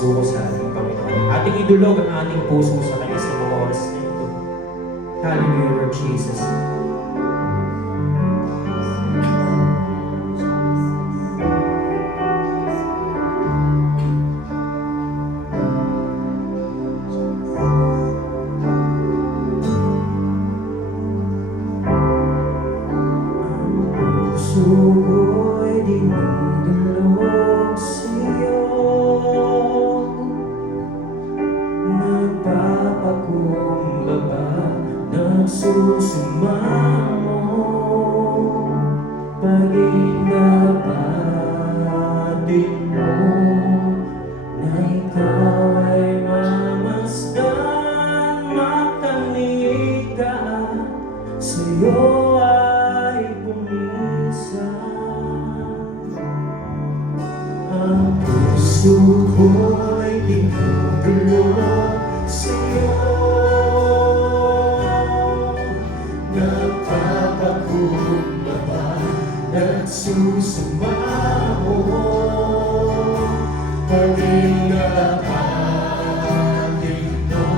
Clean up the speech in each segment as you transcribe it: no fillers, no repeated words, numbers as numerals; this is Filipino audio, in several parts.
suko sa ating Panginoon. Ating idulog ang ating puso sa Kanya sa mga oras na ito. Hallelujah, Lord Jesus. Suko'y dinudulog sa'yo, nagpapakumbaba, nagsusumamo, pag-ingabatin mo, na ikaw ay mamasdan, makanigaan, sa'yo ay ang puso ko'y dinudulog sa'yo, nagpapakumbaba, nagsusumamo, pag-ingabatin mo,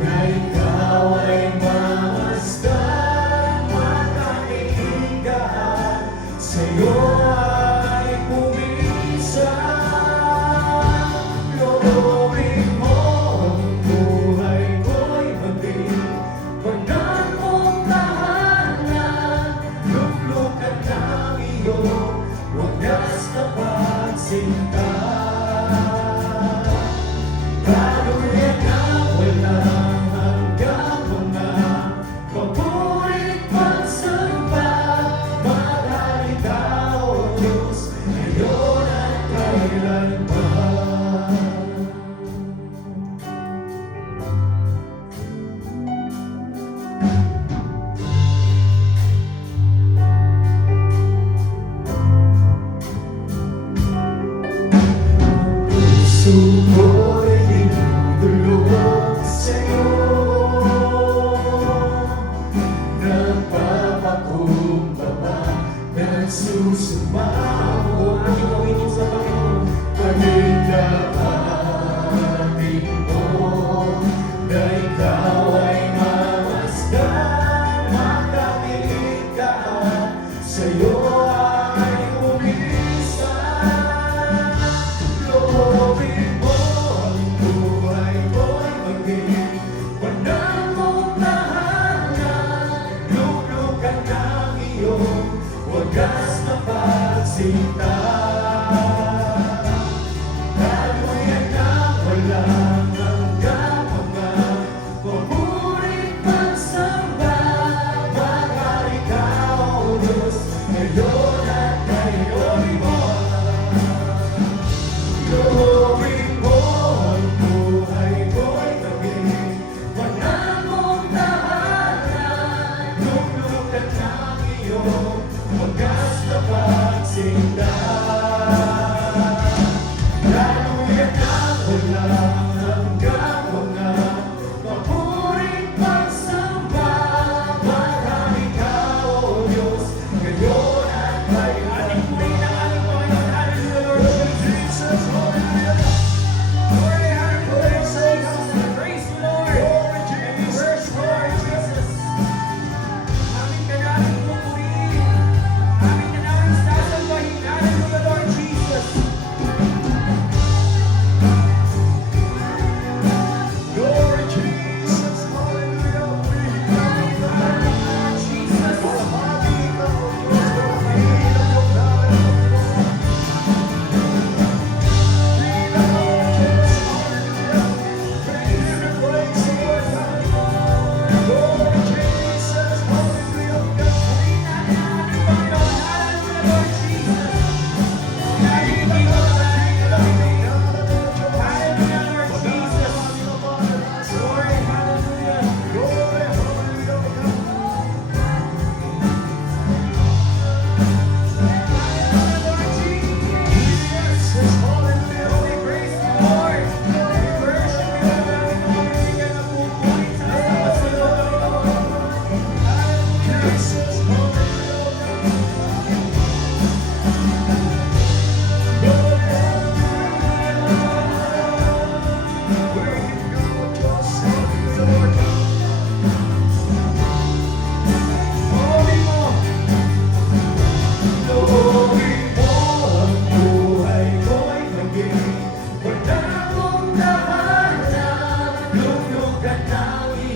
na ikaw ay mamasdan, makanigaan, sa'yo wagas na pagsinta.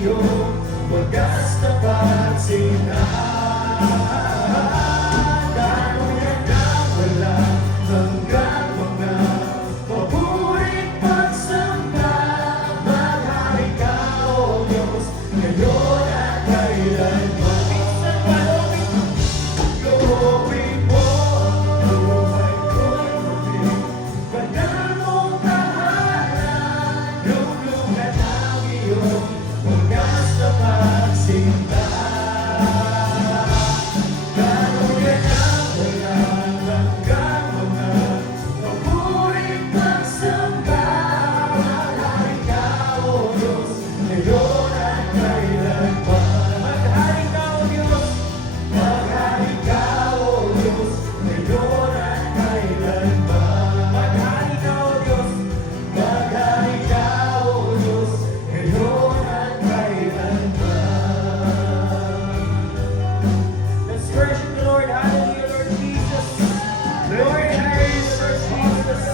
iyong wagas na pagsintahan. Daluyan na wala hanggang mga paburit pagsamba. Maghari ka, O Diyos, ngayon at kailanman. Gawin mo ang buhay ko'y muling banal mong tahanan. Luluhan ang iyong wagas na pagsinta. Daluyan ang walang hanggang mga paburing pagsamba. Maghari ka, O Diyos, ngayon at kailanman. Maghari ka, O Diyos, maghari ka, O Diyos, ngayon at kailanman. Maghari ka, O Diyos, maghari ka, O Diyos, ngayon at kailanman. Let's worship the Lord. Hallelujah, Lord Jesus. Lord, praise the Lord Jesus.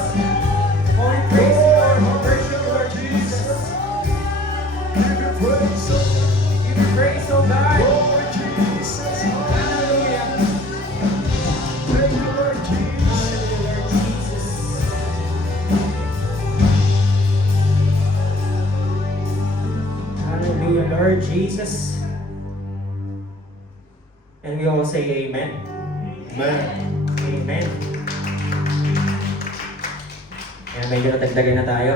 Holy praise the Lord. Worship the Lord Jesus. Give you praise, O Give you praise, O God. Lord Jesus. Hallelujah. Thank you, Lord Jesus. Hallelujah, Lord Jesus. Hallelujah, Lord Jesus. And we all say amen. Amen. Amen. Ayan, medyo natagdagan na tayo.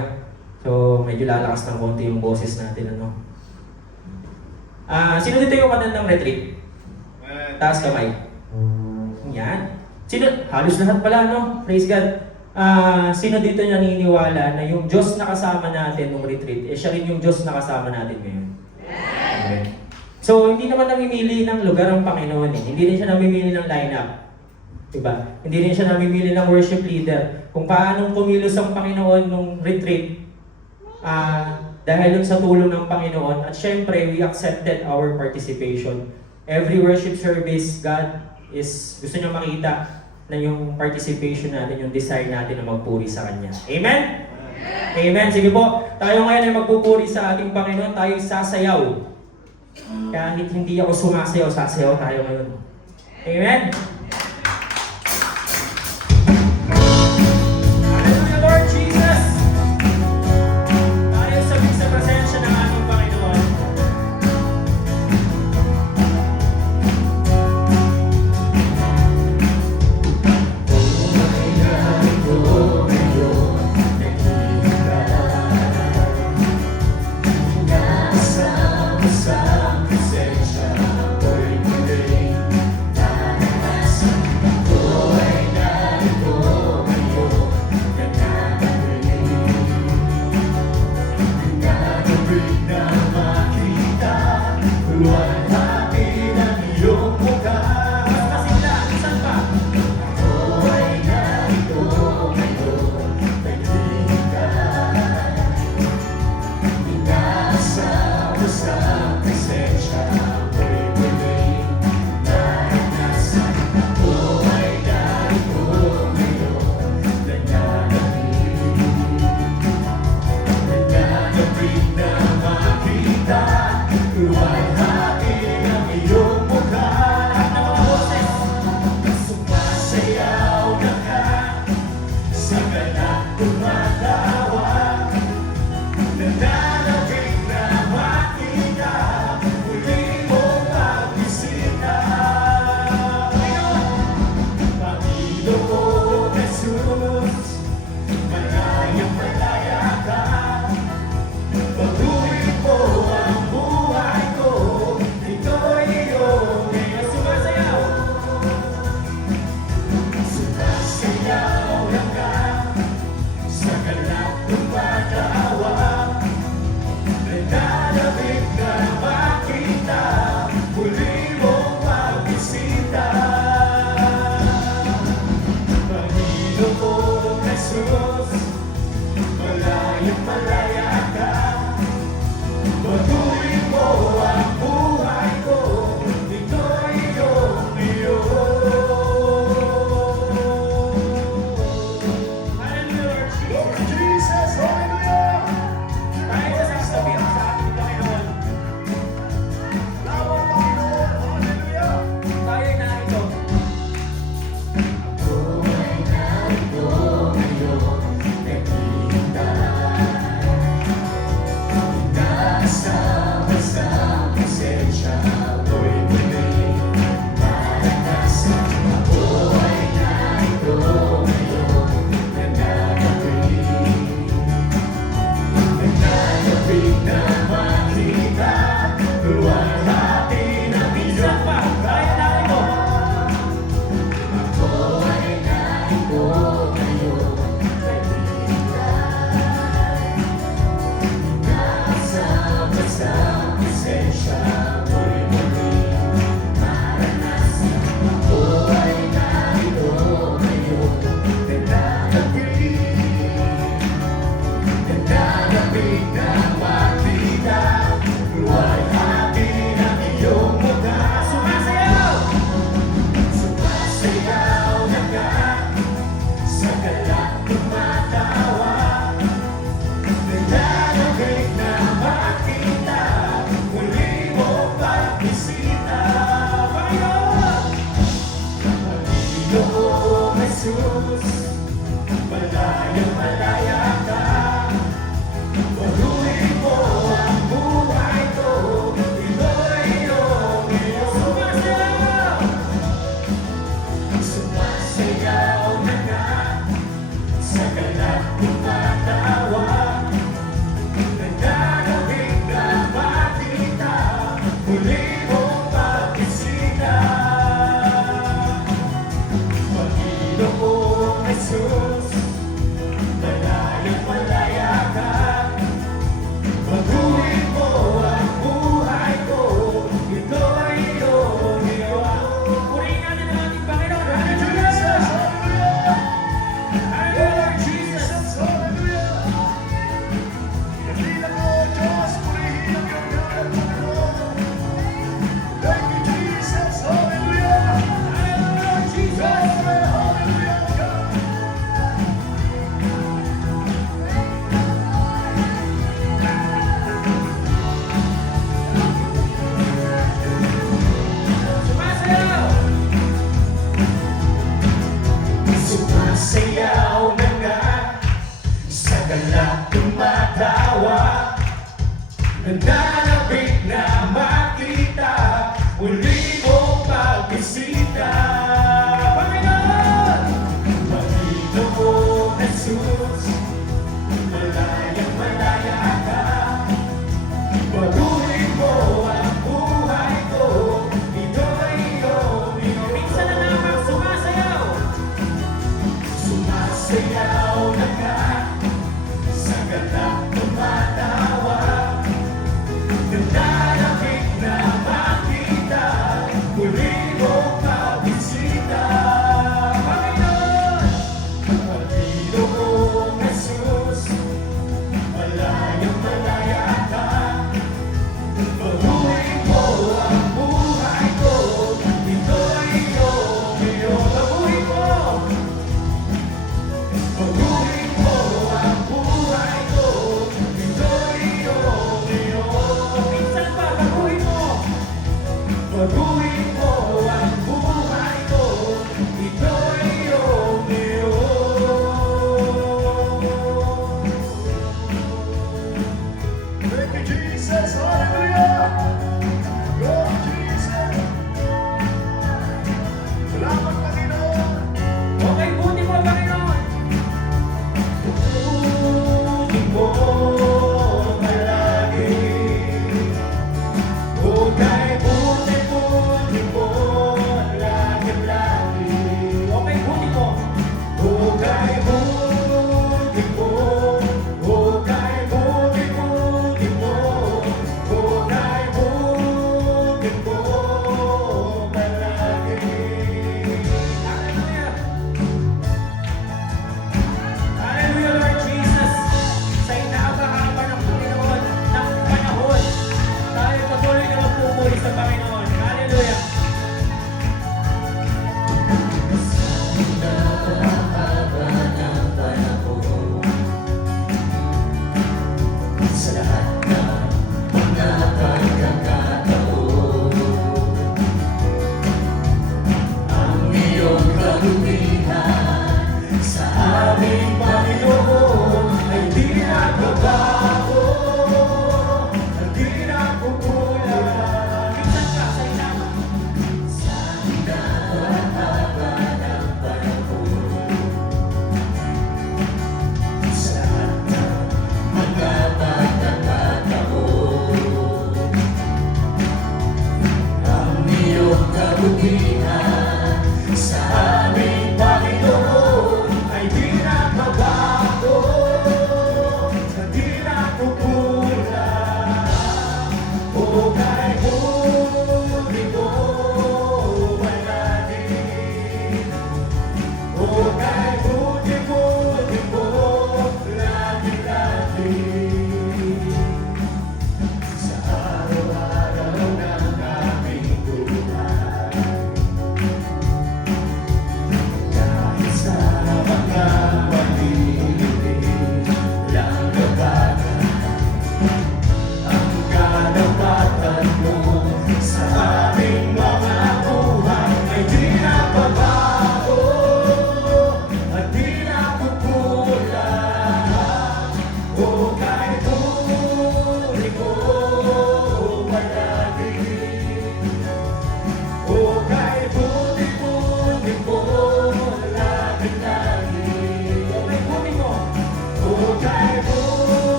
So, medyo lalakas ng konti yung boses natin, ano. Sino dito yung ng retreat? Taas kamay. Yan. Sino? Halos lahat pala, no? Praise God. Sino dito naniniwala na yung Diyos na kasama natin nung retreat, siya rin yung Diyos na kasama natin ngayon? Amen. So, hindi naman namimili ng lugar ang Panginoon eh. Hindi rin siya namimili ng lineup. Diba? Hindi rin siya namimili ng worship leader. Kung paanong kumilos ang Panginoon nung retreat, dahil dun sa tulong ng Panginoon, at syempre, we accepted our participation. Every worship service, God gusto niya makita na yung participation natin, yung desire natin na magpuri sa Kanya. Amen? Amen. Sige po, tayo ngayon ay magpupuri sa ating Panginoon, tayo sasayaw. Kahit hindi ako sumasayaw, sasayaw tayo ngayon. Amen? Hallelujah, Lord Jesus! Tayo sabik sa presensya ng ating Panginoon. Sa presensya ko'y muling muli mong pagisina. Panginoong Jesus, malayang malaya ka. Baguhin mo ang buhay ko, ito ay iyong ginawa. Purihin natin ang ating Panginoon. Hallelujah! Hallelujah, Jesus! Hallelujah! Dakilang o Diyos, purihin ang iyong ngalan, Panginoon.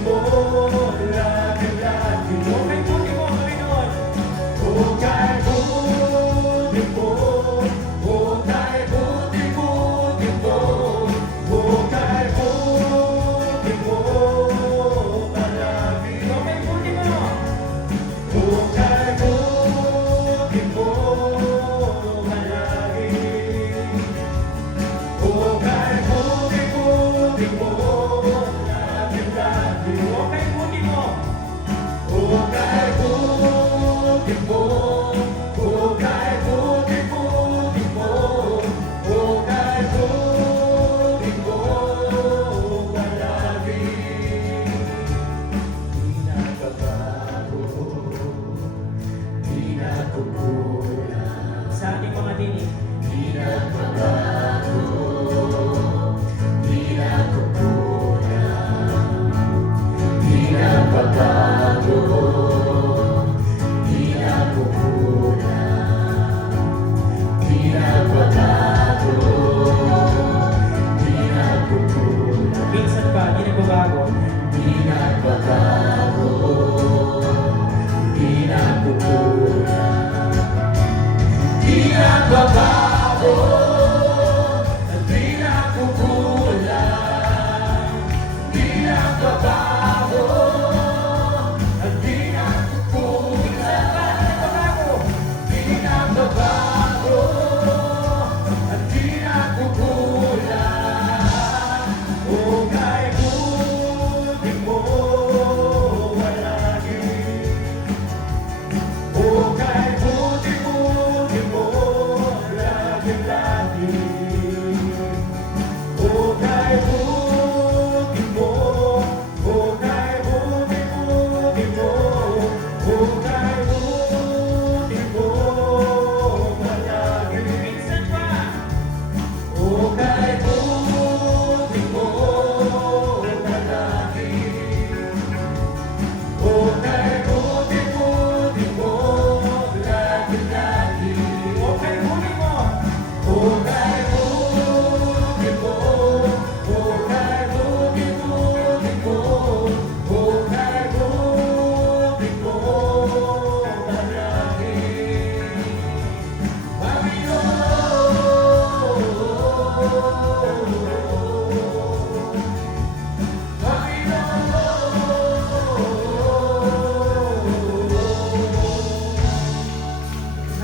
mo, lagi-lagi. Okay, buti mo, Panginoon. Okay, buti mo. Okay, buti mo. Okay, buti mo. Palagi. Okay, buti mo. Okay, buti mo. Palagi. Okay, buti mo. Lagi-lagi. Okay, buti mo. Okay, buti mo. Okay, buti mo. Okay, buti mo. Palagi. Di nagbabago, di nagkukulang. Sa ating mga dinig. Di nagbabago, di nagkukulang. Di nagbabago, di nagkukulang. Di nagbabago, di nagkukulang. Minsan pa, di nagbabago. Di nagbabago, di nagkukulang. Di nagbabago, di nagkukulang. Di nagbabago, di nagkukulang. Di nagbabago, di nagkukulang. Okay, buti mo, palagi. Okay, buti mo, lagi-lagi. Okay, buti mo. Okay, buti mo. Okay, buti mo, palagi. Minsan pa. Okay, buti mo, palagi. Okay, buti mo, lagi-lagi. Okay, buti mo. Okay, buti mo. Okay, buti mo. Okay, buti mo, palagi.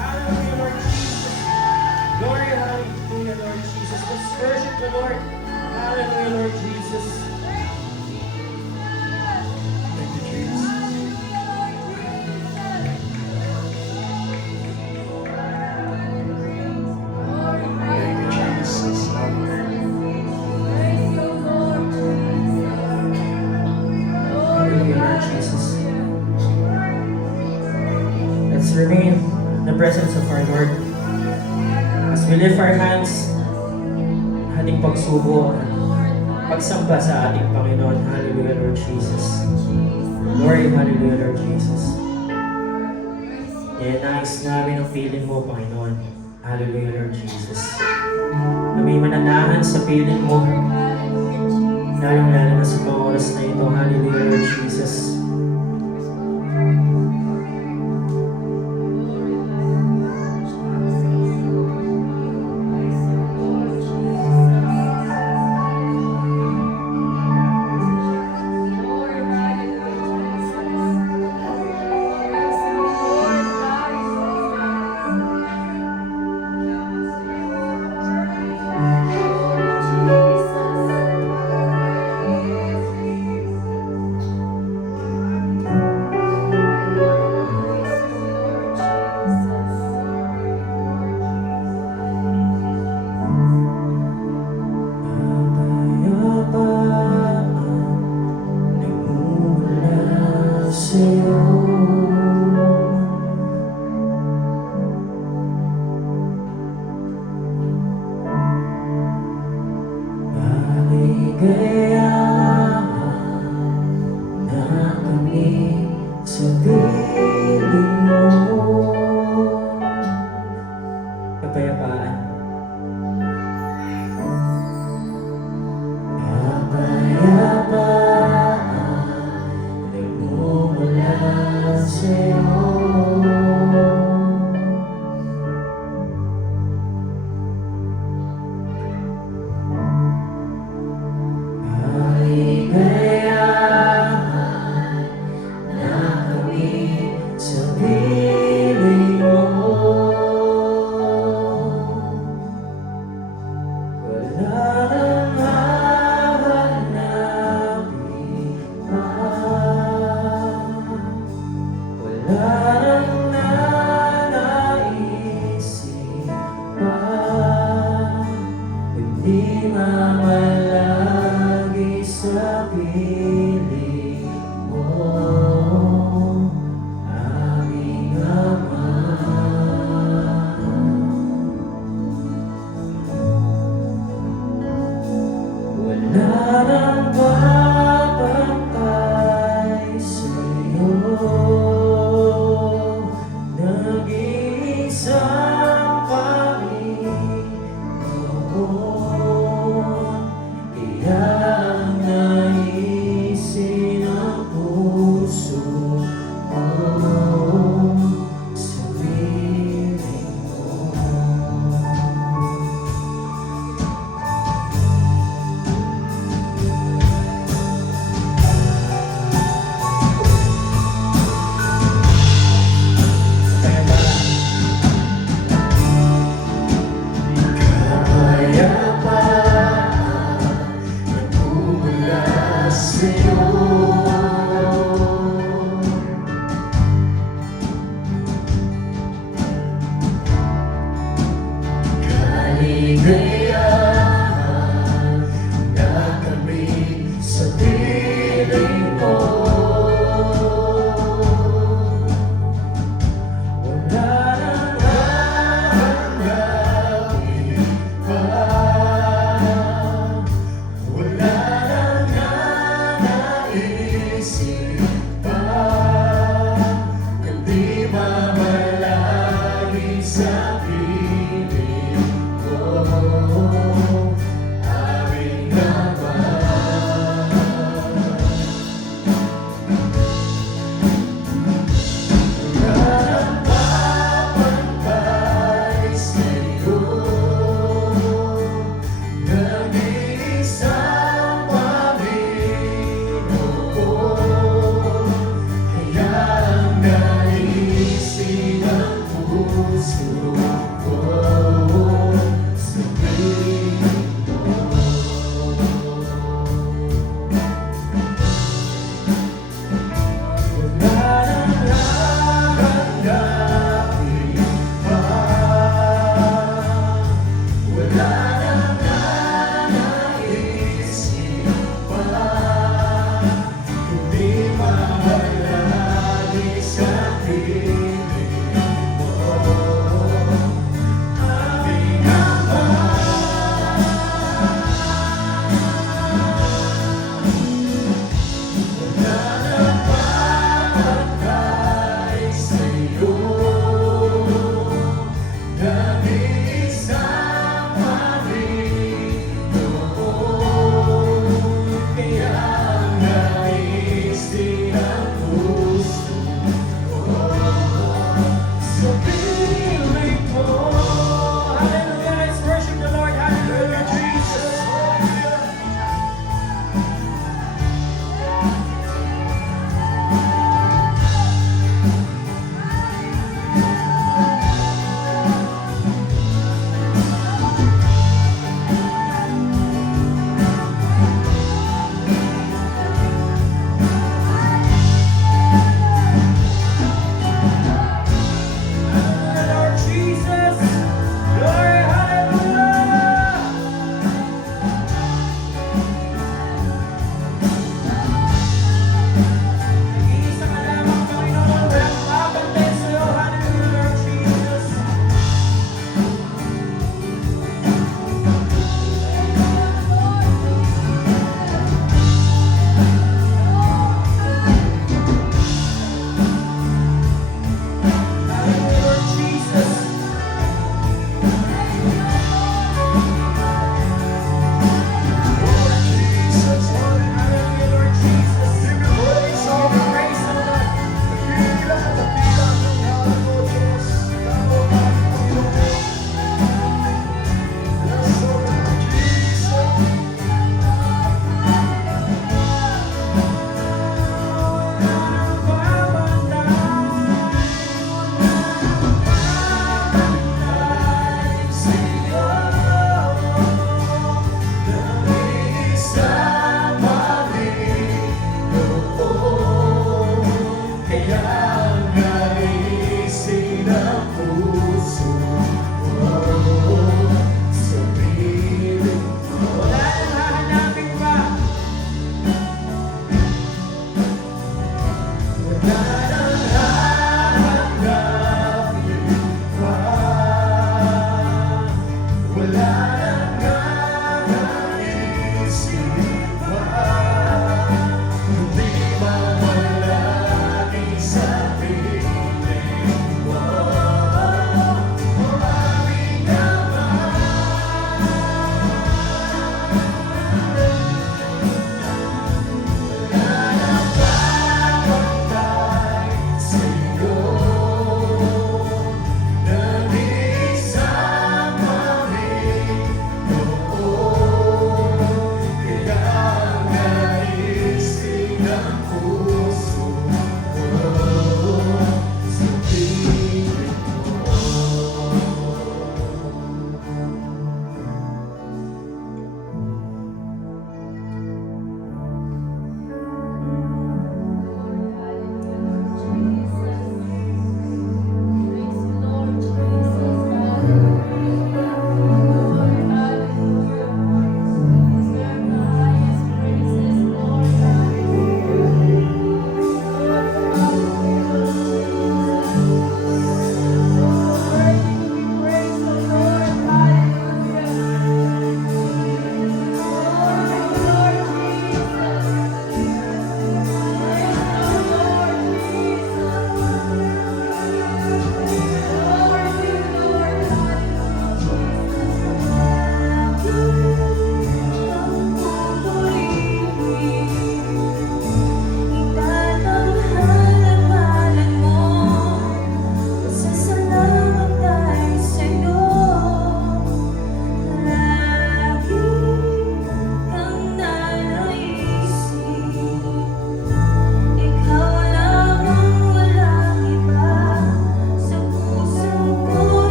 Hallelujah, Lord Jesus. Glory, hallelujah, Lord Jesus. Let's worship the Lord. Hallelujah, Lord Jesus. Thank you, Jesus. Thank you, Jesus. Hallelujah, Lord Jesus. Let's remain in the presence of our Lord. As we lift our hands, ating pagsubo, pagsamba sa ating Panginoon. Hallelujah, Lord Jesus. Glory, hallelujah, Lord Jesus. Nais namin ang piling mo, Panginoon. Hallelujah, Lord Jesus. Kami mananahan sa piling mo. Lalong-lalo na sa mga oras na ito. Hallelujah, Lord Jesus. mo. Wala nang hahanapin pa. Wala nang nanaisip pa. Kundi mamalagi sa piling ko. Aming Ama.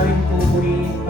namin pupurihin,